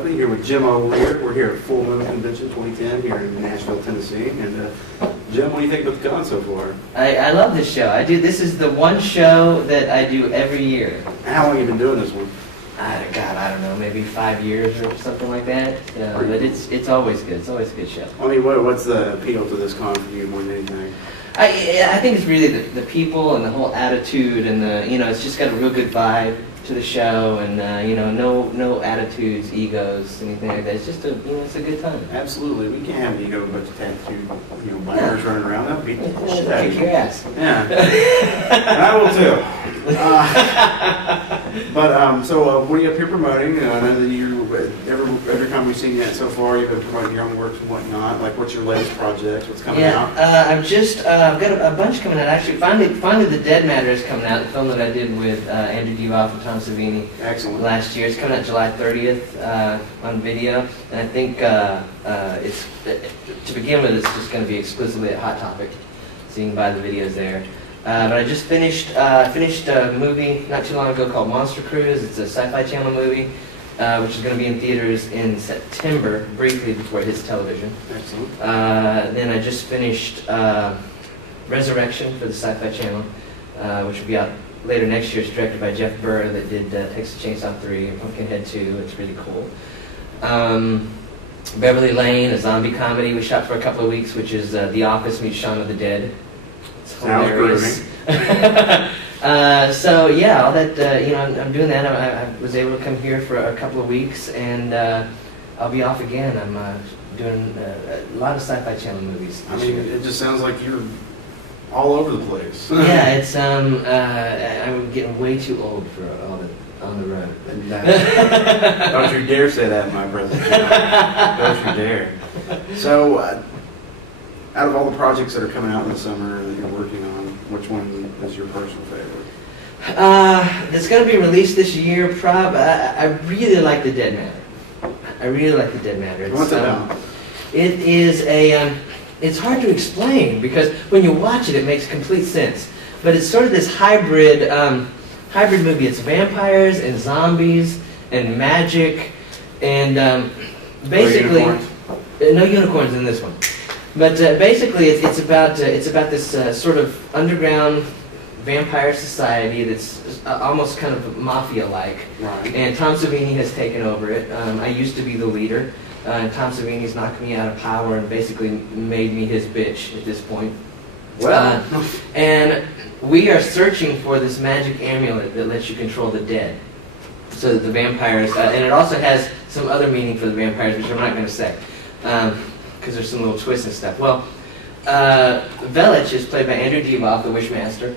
Buckley here with Jim O'Lear. We're here at Full Moon Convention 2010 here in Nashville, Tennessee. And Jim, what do you think about the con so far? I love this show. This is the one show that I do every year. How long have you been doing this one? God, I don't know, maybe 5 years or something like that. But it's always good. It's always a good show. I mean, what's the appeal to this con for you more than anything? I think it's really the people and the whole attitude and it's just got a real good vibe to the show, and no attitudes, egos, anything like that. It's just it's a good time. Absolutely, we can't have an ego, a bunch of tattooed bikers running around. That'll beat the shit out of Kick you. your ass. Yeah, and I will too. So what are you up here promoting? I know that every time we've seen that so far, you've been promoting your own works and whatnot. Like, what's your latest project? What's coming out? I've got a bunch coming out. Actually, finally, The Dead Matter is coming out. The film that I did with Andrew Duval and Tom Savini. Excellent. Last year. It's coming out July 30th on video, and I think it's to begin with, it's just going to be exclusively at Hot Topic, so you can buy the videos there. But I just finished a movie not too long ago called Monster Cruise. It's a Sci-Fi Channel movie, which is going to be in theaters in September, briefly before it hits television. Excellent. Then I just finished Resurrection for the Sci-Fi Channel, which will be out later next year. It's directed by Jeff Burr, that did Texas Chainsaw 3 and Pumpkinhead 2. It's really cool. Beverly Lane, a zombie comedy we shot for a couple of weeks, which is The Office meets Shaun of the Dead. It's hilarious. So yeah, all that I'm doing that. I was able to come here for a couple of weeks, and I'll be off again. I'm doing a lot of Sci-Fi Channel movies this year. It just sounds like you're all over the place. Yeah, it's I'm getting way too old for all the on the road. Don't you dare say that in my presence. Don't you dare. So, out of all the projects that are coming out in the summer that you're working on, which one is your personal favorite? That's going to be released this year. I really like The Dead Matter. I really like The Dead Matter. What's it about? It is it's hard to explain, because when you watch it, it makes complete sense. But it's sort of this hybrid movie. It's vampires and zombies and magic, and basically no unicorns in this one. But basically, it's about this sort of underground vampire society that's almost kind of mafia-like. Right. And Tom Savini has taken over it. I used to be the leader. Tom Savini's knocked me out of power and basically made me his bitch at this point. Well, and we are searching for this magic amulet that lets you control the dead, so that the vampires, and it also has some other meaning for the vampires, which I'm not going to say, because there's some little twists and stuff. Well, Velich is played by Andrew Duval, the Wishmaster.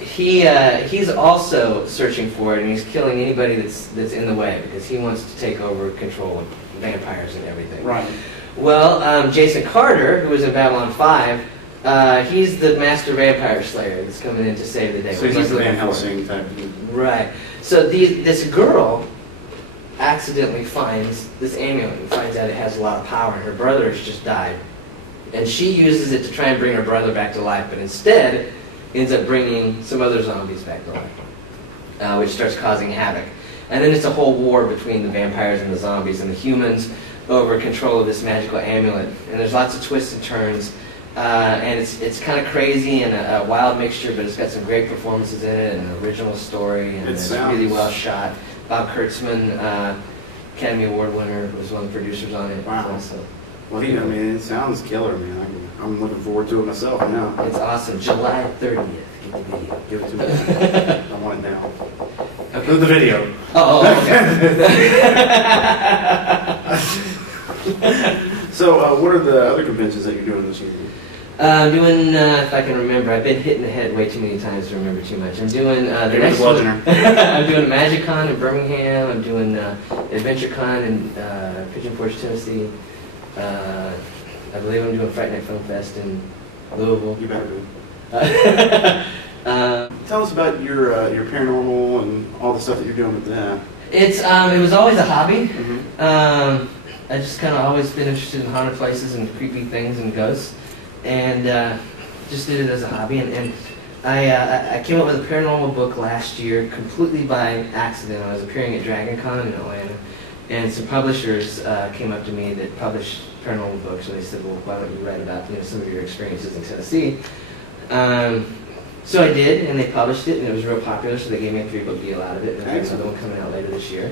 He's also searching for it, and he's killing anybody that's in the way, because he wants to take over control of vampires and everything. Right. Well, Jason Carter, who was in Babylon 5, he's the master vampire slayer that's coming in to save the day. So he's the Van Helsing type. Right. So this girl accidentally finds this amulet and finds out it has a lot of power, and her brother has just died. And she uses it to try and bring her brother back to life, but instead ends up bringing some other zombies back to life, which starts causing havoc. And then it's a whole war between the vampires and the zombies and the humans over control of this magical amulet. And there's lots of twists and turns. And it's kind of crazy and a wild mixture, but it's got some great performances in it and an original story, and it's really well shot. Bob Kurtzman, Academy Award winner, was one of the producers on it. Wow. Also. Well, it sounds killer, man. I'm looking forward to it myself now. It's awesome. July 30th. Get the video. Give it to me. I want it now. Okay. The video. Okay. So, what are the other conventions that you're doing this year? I'm doing, if I can remember, I've been hitting the head way too many times to remember too much. I'm doing the next one. I'm doing MagicCon in Birmingham. I'm doing AdventureCon in Pigeon Forge, Tennessee. I believe I'm doing Fright Night Film Fest in Louisville. You better be. Tell us about your paranormal and all the stuff that you're doing with that. It was always a hobby. Mm-hmm. I just kind of always been interested in haunted places and creepy things and ghosts, and just did it as a hobby. And I came up with a paranormal book last year completely by accident. I was appearing at DragonCon in Atlanta, And some publishers came up to me that published paranormal books, and they said, well, why don't you write about some of your experiences in Tennessee? So I did, and they published it, and it was real popular, so they gave me a 3-book deal out of it, and there's another one coming out later this year.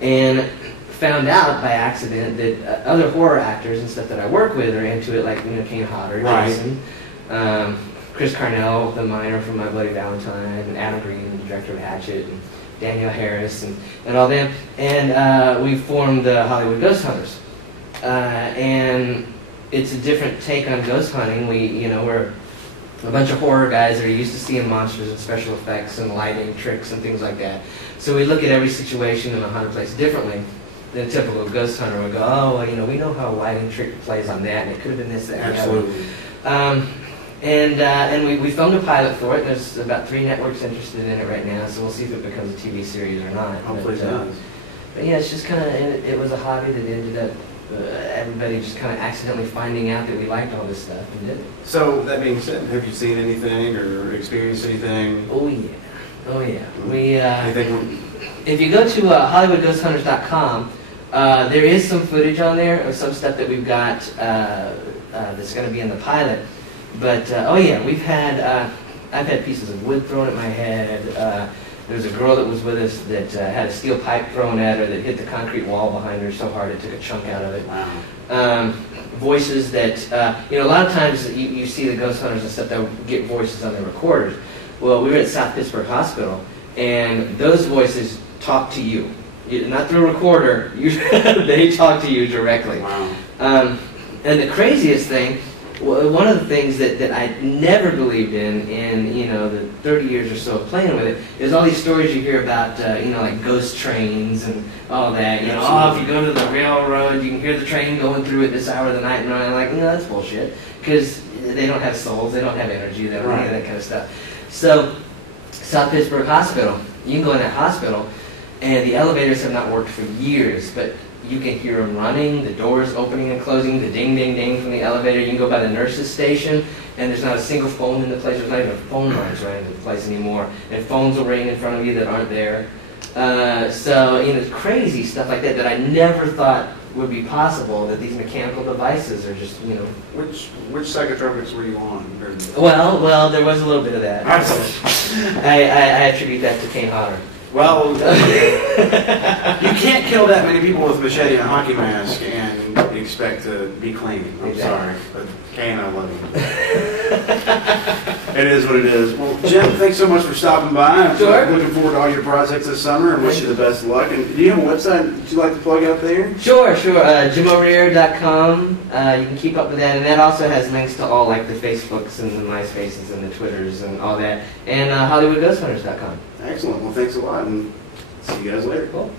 And found out by accident that other horror actors and stuff that I work with are into it, like Kane Hodder, Jason, Chris Carnell, the miner from My Bloody Valentine, and Adam Green, the director of Hatchet, and Danielle Harris, and all them. And we formed the Hollywood Ghosthunters. And it's a different take on ghost hunting. We're a bunch of horror guys that are used to seeing monsters and special effects and lighting tricks and things like that. So we look at every situation in a haunted place differently than a typical ghost hunter would go, oh, well, we know how a lighting trick plays on that, and it could have been this, that, and the other. And we filmed a pilot for it. There's about 3 networks interested in it right now, so we'll see if it becomes a TV series or not. Hopefully it does. But yeah, it's just kind of, it was a hobby that ended up everybody just kind of accidentally finding out that we liked all this stuff and did it. So, that being said, have you seen anything or experienced anything? Oh yeah. Oh yeah. If you go to HollywoodGhosthunters.com, there is some footage on there of some stuff that we've got that's going to be in the pilot. But oh yeah, I've had pieces of wood thrown at my head. There was a girl that was with us that had a steel pipe thrown at her that hit the concrete wall behind her so hard it took a chunk out of it. Wow. Voices that, a lot of times you see the ghost hunters and stuff that get voices on their recorders. Well, we were at South Pittsburgh Hospital, and those voices talk to you. Not through a recorder, they talk to you directly. Wow. And the craziest thing, one of the things that I never believed in the 30 years or so of playing with it, is all these stories you hear about, like ghost trains and all that. If you go to the railroad, you can hear the train going through at this hour of the night, and I'm like, no, that's bullshit, because they don't have souls, they don't have energy, they don't have any of that kind of stuff. So, South Pittsburgh Hospital, you can go in that hospital, and the elevators have not worked for years, but you can hear them running, the doors opening and closing, the ding, ding, ding from the elevator. You can go by the nurse's station, and there's not a single phone in the place. There's not even phone lines running in the place anymore. And phones will ring in front of you that aren't there. Crazy stuff like that I never thought would be possible, that these mechanical devices are just, Which psychotropics were you on? Well, there was a little bit of that. I attribute that to Kane Hodder. Well, you can't kill that many people with a machete and a hockey mask and expect to be clean. I'm sorry, but Kane, I love you. It is what it is. Well, Jim, thanks so much for stopping by. I'm looking forward to all your projects this summer and wish you the best of luck. And do you have a website that you'd like to plug out there? Sure. JimO'Rear.com. You can keep up with that, and that also has links to all like the Facebooks and the MySpaces and the Twitters and all that. And HollywoodGhosthunters.com. Excellent. Well, thanks a lot, and see you guys later. Cool.